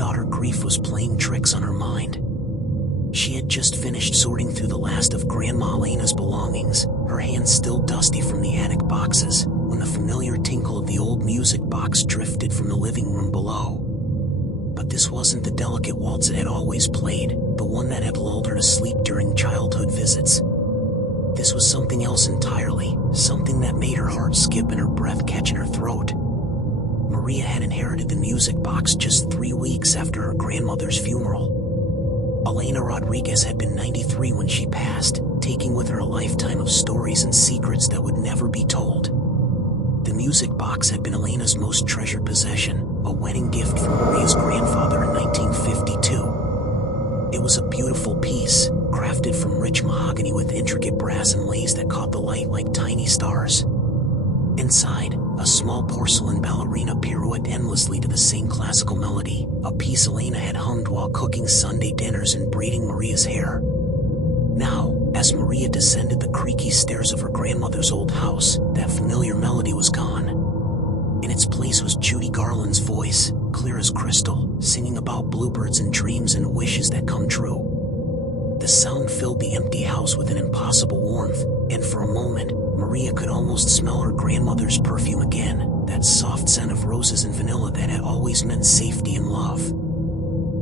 thought her grief was playing tricks on her mind. She had just finished sorting through the last of Grandma Elena's belongings, her hands still dusty from the attic boxes, when the familiar tinkle of the old music box drifted from the living room below. But this wasn't the delicate waltz it had always played, the one that had lulled her to sleep during childhood visits. This was something else entirely, something that made her heart skip and her breath catch in her throat. Maria had inherited the music box just 3 weeks after her grandmother's funeral. Elena Rodriguez had been 93 when she passed, taking with her a lifetime of stories and secrets that would never be told. The music box had been Elena's most treasured possession, a wedding gift from Maria's grandfather in 1952. It was a beautiful piece, crafted from rich mahogany with intricate brass inlays that caught the light like tiny stars. Inside, a small porcelain ballerina pirouetted endlessly to the same classical melody, a piece Elena had hummed while cooking Sunday dinners and braiding Maria's hair. Now, as Maria descended the creaky stairs of her grandmother's old house, that familiar melody was gone. In its place was Judy Garland's voice, clear as crystal, singing about bluebirds and dreams and wishes that come true. The sound filled the empty house with an impossible warmth, and for a moment, Maria could almost smell her grandmother's perfume again, that soft scent of roses and vanilla that had always meant safety and love.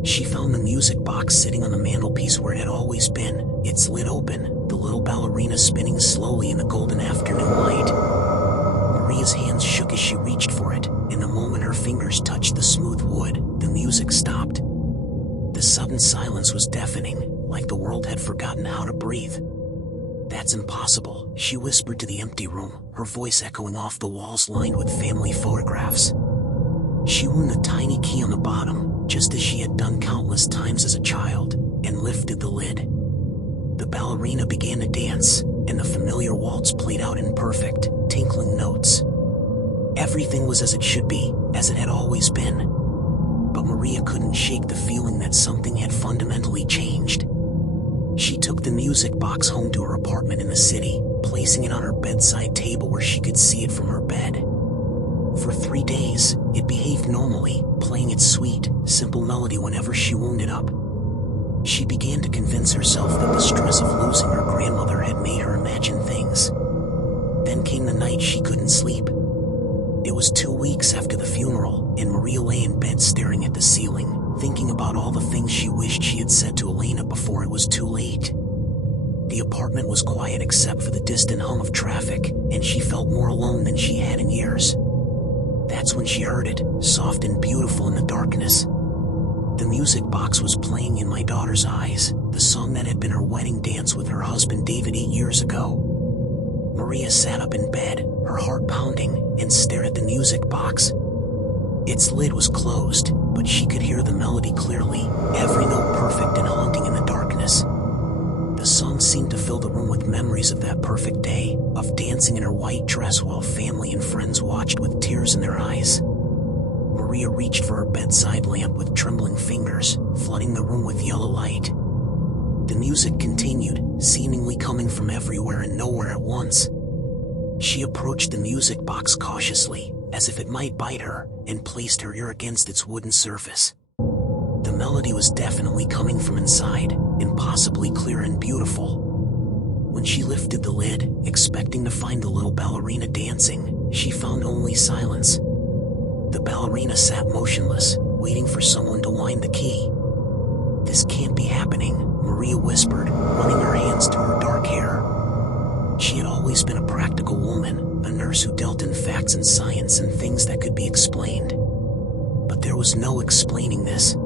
She found the music box sitting on the mantelpiece where it had always been, its lid open, the little ballerina spinning slowly in the golden afternoon light. Maria's hands shook as she reached for it, and the moment her fingers touched the smooth wood, the music stopped. The sudden silence was deafening, like the world had forgotten how to breathe. "That's impossible," she whispered to the empty room, her voice echoing off the walls lined with family photographs. She wound the tiny key on the bottom, just as she had done countless times as a child, and lifted the lid. The ballerina began to dance, and the familiar waltz played out in perfect, tinkling notes. Everything was as it should be, as it had always been. But Maria couldn't shake the feeling that something had fundamentally changed. She took the music box home to her apartment in the city, placing it on her bedside table where she could see it from her bed. For 3 days, it behaved normally, playing its sweet, simple melody whenever she wound it up. She began to convince herself that the stress of losing her grandmother had made her imagine things. Then came the night she couldn't sleep. It was 2 weeks after the funeral, and Maria lay in bed staring at the ceiling, thinking about all the things she wished she had said to Elena before it was too late. The apartment was quiet except for the distant hum of traffic, and she felt more alone than she had in years. That's when she heard it, soft and beautiful in the darkness. The music box was playing In My Daughter's Eyes, the song that had been her wedding dance with her husband David 8 years ago. Maria sat up in bed, her heart pounding, and stared at the music box. Its lid was closed, but she could hear the melody clearly, every note perfect and haunting in the darkness. The song seemed to fill the room with memories of that perfect day, of dancing in her white dress while family and friends watched with tears in their eyes. Maria reached for her bedside lamp with trembling fingers, flooding the room with yellow light. The music continued, seemingly coming from everywhere and nowhere at once. She approached the music box cautiously, as if it might bite her, and placed her ear against its wooden surface. The melody was definitely coming from inside, impossibly clear and beautiful. When she lifted the lid, expecting to find the little ballerina dancing, she found only silence. The ballerina sat motionless, waiting for someone to wind the key. "This can't be happening," Maria whispered, running her hands through her dark hair. She had always been a practical woman, a nurse who dealt in facts and science and things that could be explained. But there was no explaining this.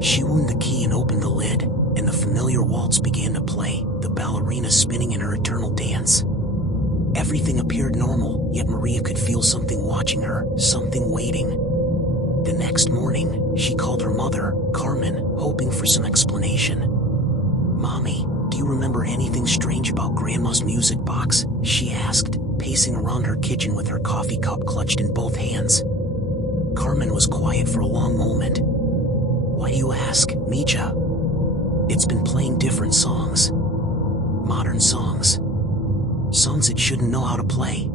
She wound the key and opened the lid, and the familiar waltz began to play, the ballerina spinning in her eternal dance. Everything appeared normal, yet Maria could feel something watching her, something waiting. The next morning, she called her mother, Carmen, hoping for some explanation. "Mommy, do you remember anything strange about Grandma's music box?" she asked, pacing around her kitchen with her coffee cup clutched in both hands. Carmen was quiet for a long moment. "Why do you ask, Mija?" "It's been playing different songs. Modern songs. Songs it shouldn't know how to play."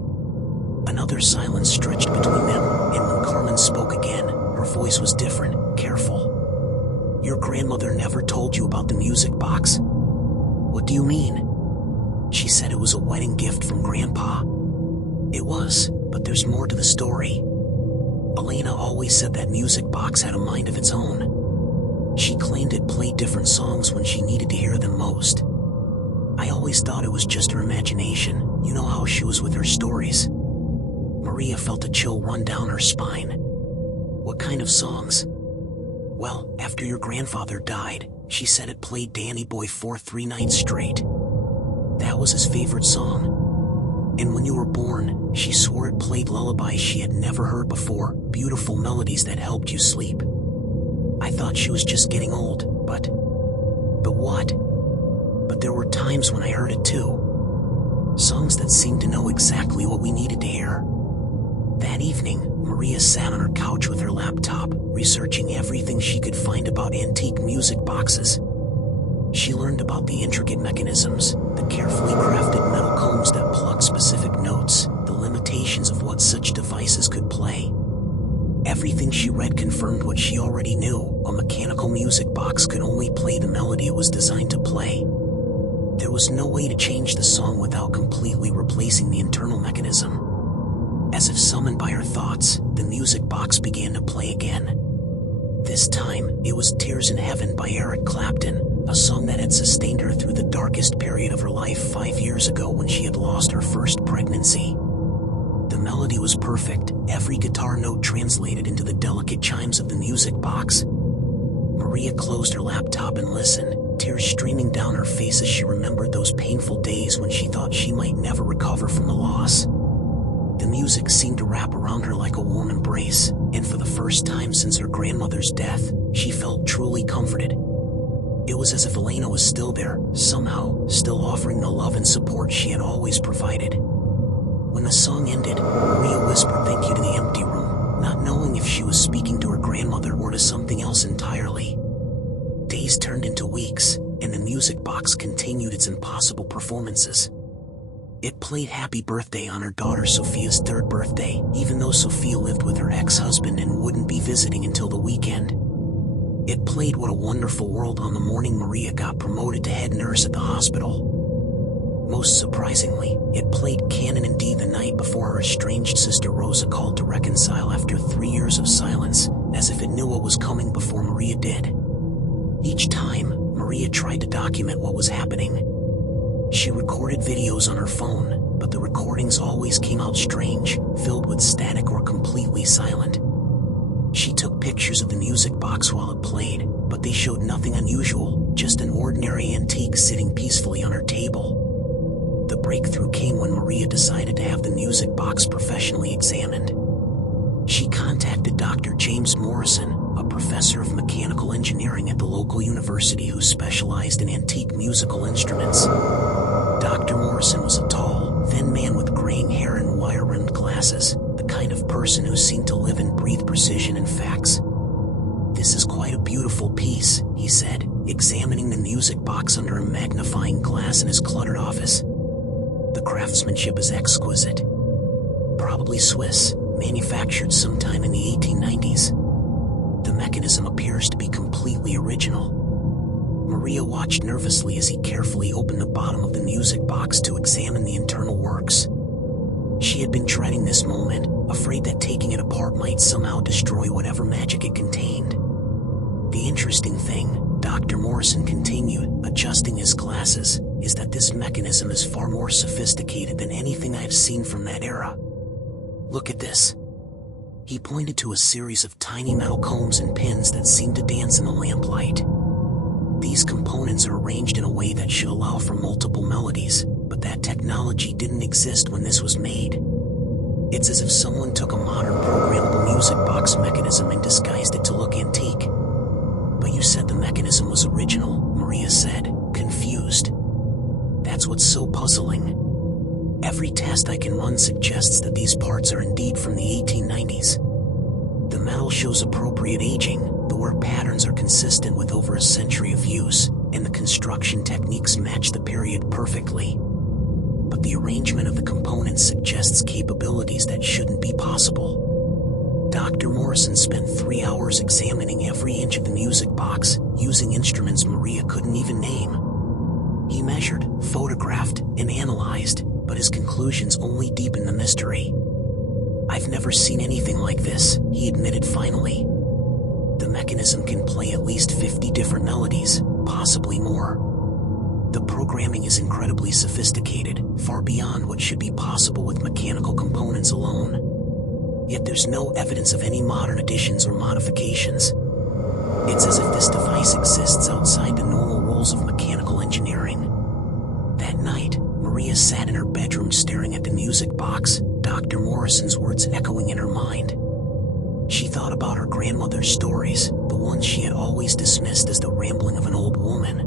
Another silence stretched between them, and when Carmen spoke again, Her voice was different, careful. "Your grandmother never told you about the music box?" "What do you mean?" "She said it was a wedding gift from Grandpa." "It was, but there's more to the story. Elena always said that music box had a mind of its own. She claimed it played different songs when she needed to hear them most. I always thought it was just her imagination. You know how she was with her stories." Maria felt a chill run down her spine. "What kind of songs?" "Well, after your grandfather died, she said it played Danny Boy for 3 nights straight. That was his favorite song. And when you were born, she swore it played lullabies she had never heard before, beautiful melodies that helped you sleep. I thought she was just getting old, but what? But there were times when I heard it too. Songs that seemed to know exactly what we needed to hear." That evening, Maria sat on her couch with her laptop, researching everything she could find about antique music boxes. She learned about the intricate mechanisms, the carefully crafted metal combs that plug specific notes, the limitations of what such devices could play. Everything she read confirmed what she already knew: a mechanical music box could only play the melody it was designed to play. There was no way to change the song without completely replacing the internal mechanism. As if summoned by her thoughts, the music box began to play again. This time, it was Tears in Heaven by Eric Clapton, a song that had sustained her through the darkest period of her life 5 years ago when she had lost her first pregnancy. The melody was perfect, every guitar note translated into the delicate chimes of the music box. Maria closed her laptop and listened, tears streaming down her face as she remembered those painful days when she thought she might never recover from the loss. The music seemed to wrap around her like a warm embrace, and for the first time since her grandmother's death, she felt truly comforted. It was as if Elena was still there, somehow, still offering the love and support she had always provided. When the song ended, Maria whispered thank you to the empty room, not knowing if she was speaking to her grandmother or to something else entirely. Days turned into weeks, and the music box continued its impossible performances. It played Happy Birthday on her daughter Sophia's 3rd birthday, even though Sophia lived with her ex-husband and wouldn't be visiting until the weekend. It played What a Wonderful World on the morning Maria got promoted to head nurse at the hospital. Most surprisingly, it played Canon in D the night before her estranged sister Rosa called to reconcile after 3 years of silence, as if it knew what was coming before Maria did. Each time, Maria tried to document what was happening. She recorded videos on her phone, but the recordings always came out strange, filled with static or completely silent. She took pictures of the music box while it played, but they showed nothing unusual, just an ordinary antique sitting peacefully on her table. The breakthrough came when Maria decided to have the music box professionally examined. She contacted Dr. James Morrison, a professor of mechanical engineering at the local university who specialized in antique musical instruments. Dr. Morrison was a tall, thin man with graying hair and wire-rimmed glasses, the kind of person who seemed to live and breathe precision and facts. "This is quite a beautiful piece," he said, examining the music box under a magnifying glass in his cluttered office. "The craftsmanship is exquisite. Probably Swiss, manufactured sometime in the 1890s. The mechanism appears to be completely original." Maria watched nervously as he carefully opened the bottom of the music box to examine the internal works. She had been dreading this moment, afraid that taking it apart might somehow destroy whatever magic it contained. "The interesting thing," Dr. Morrison continued, adjusting his glasses, "is that this mechanism is far more sophisticated than anything I've seen from that era. Look at this." He pointed to a series of tiny metal combs and pins that seemed to dance in the lamplight. These components are arranged in a way that should allow for multiple melodies, but that technology didn't exist when this was made. It's as if someone took a modern programmable music box mechanism and disguised it to look antique. "But you said the mechanism was original," Maria said, confused. "That's what's so puzzling. Every test I can run suggests that these parts are indeed from the 1890s. The metal shows appropriate aging, the wear patterns are consistent with over a century of use, and the construction techniques match the period perfectly. But the arrangement of the components suggests capabilities that shouldn't be possible." Dr. Morrison spent 3 hours examining every inch of the music box, using instruments Maria couldn't even name. He measured, photographed, and analyzed, but his conclusions only deepened the mystery. "I've never seen anything like this," he admitted finally. "The mechanism can play at least 50 different melodies, possibly more. The programming is incredibly sophisticated, far beyond what should be possible with mechanical components alone. Yet there's no evidence of any modern additions or modifications. It's as if this device exists outside the normal rules of mechanical engineering." That night, Maria sat in her bedroom staring at the music box, Dr. Morrison's words echoing in her mind. She thought about her grandmother's stories, the ones she had always dismissed as the rambling of an old woman.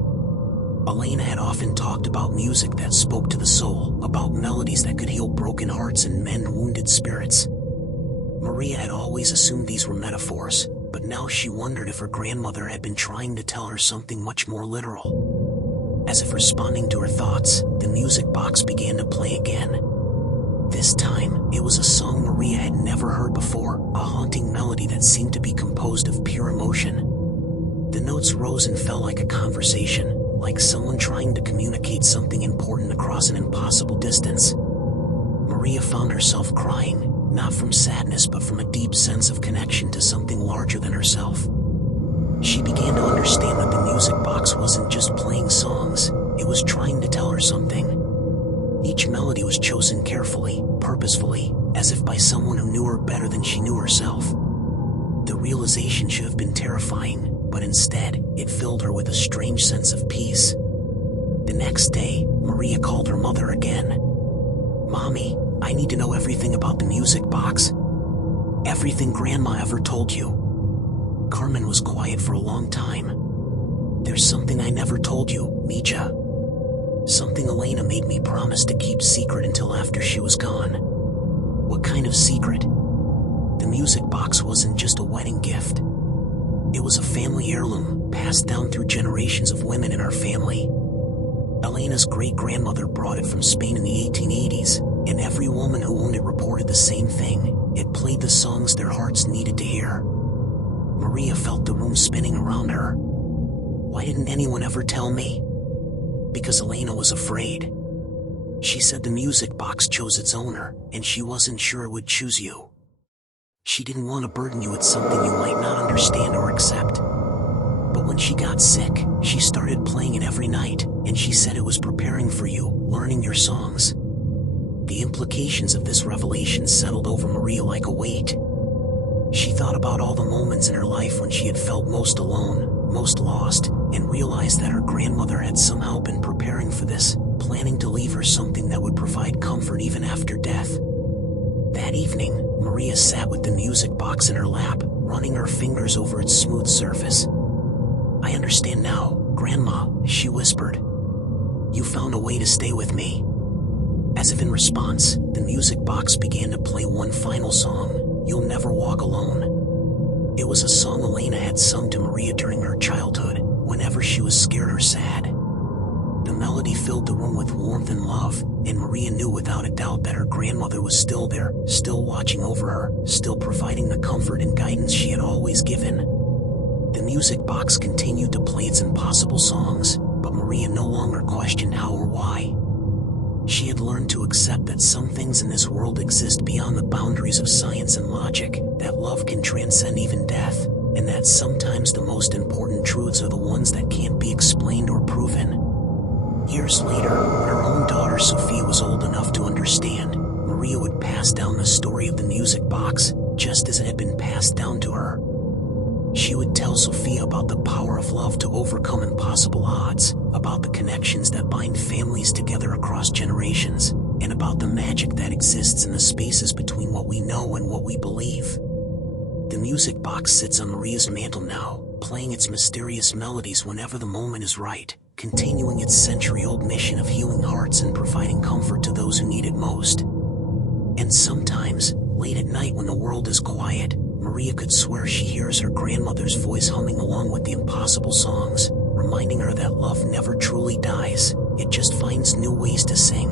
Elena had often talked about music that spoke to the soul, about melodies that could heal broken hearts and mend wounded spirits. Maria had always assumed these were metaphors, but now she wondered if her grandmother had been trying to tell her something much more literal. As if responding to her thoughts, the music box began to play again. This time, it was a song Maria had never heard before, a haunting melody that seemed to be composed of pure emotion. The notes rose and fell like a conversation, like someone trying to communicate something important across an impossible distance. Maria found herself crying, not from sadness but from a deep sense of connection to something larger than herself. She began to understand that the music box wasn't just playing songs, it was trying to tell her something. Each melody was chosen carefully, purposefully, as if by someone who knew her better than she knew herself. The realization should have been terrifying, but instead, it filled her with a strange sense of peace. The next day, Maria called her mother again. "Mommy, I need to know everything about the music box. Everything Grandma ever told you." Carmen was quiet for a long time. "There's something I never told you, Mija. Something Elena made me promise to keep secret until after she was gone." "What kind of secret?" "The music box wasn't just a wedding gift. It was a family heirloom, passed down through generations of women in our family. Elena's great-grandmother brought it from Spain in the 1880s, and every woman who owned it reported the same thing. It played the songs their hearts needed to hear." Maria felt the room spinning around her. "Why didn't anyone ever tell me?" "Because Elena was afraid. She said the music box chose its owner, and she wasn't sure it would choose you. She didn't want to burden you with something you might not understand or accept. But when she got sick, she started playing it every night, and she said it was preparing for you, learning your songs." The implications of this revelation settled over Maria like a weight. She thought about all the moments in her life when she had felt most alone, most lost, and realized that her grandmother had somehow been preparing for this, planning to leave her something that would provide comfort even after death. That evening, Maria sat with the music box in her lap, running her fingers over its smooth surface. "I understand now, Grandma," she whispered. "You found a way to stay with me." As if in response, the music box began to play one final song, "You'll Never Walk Alone." It was a song Elena had sung to Maria during her childhood, whenever she was scared or sad. The melody filled the room with warmth and love, and Maria knew without a doubt that her grandmother was still there, still watching over her, still providing the comfort and guidance she had always given. The music box continued to play its impossible songs, but Maria no longer questioned how or why. She had learned to accept that some things in this world exist beyond the boundaries of science and logic, that love can transcend even death, and that sometimes the most important truths are the ones that can't be explained or proven. Years later, when her own daughter Sophia was old enough to understand, Maria would pass down the story of the music box, just as it had been passed down to her. She would tell Sophia about the power of love to overcome impossible odds, about the connections that bind families together across generations, and about the magic that exists in the spaces between what we know and what we believe. The music box sits on Maria's mantle now, playing its mysterious melodies whenever the moment is right, continuing its century-old mission of healing hearts and providing comfort to those who need it most. And sometimes, late at night when the world is quiet, Maria could swear she hears her grandmother's voice humming along with the impossible songs, reminding her that love never truly dies, it just finds new ways to sing.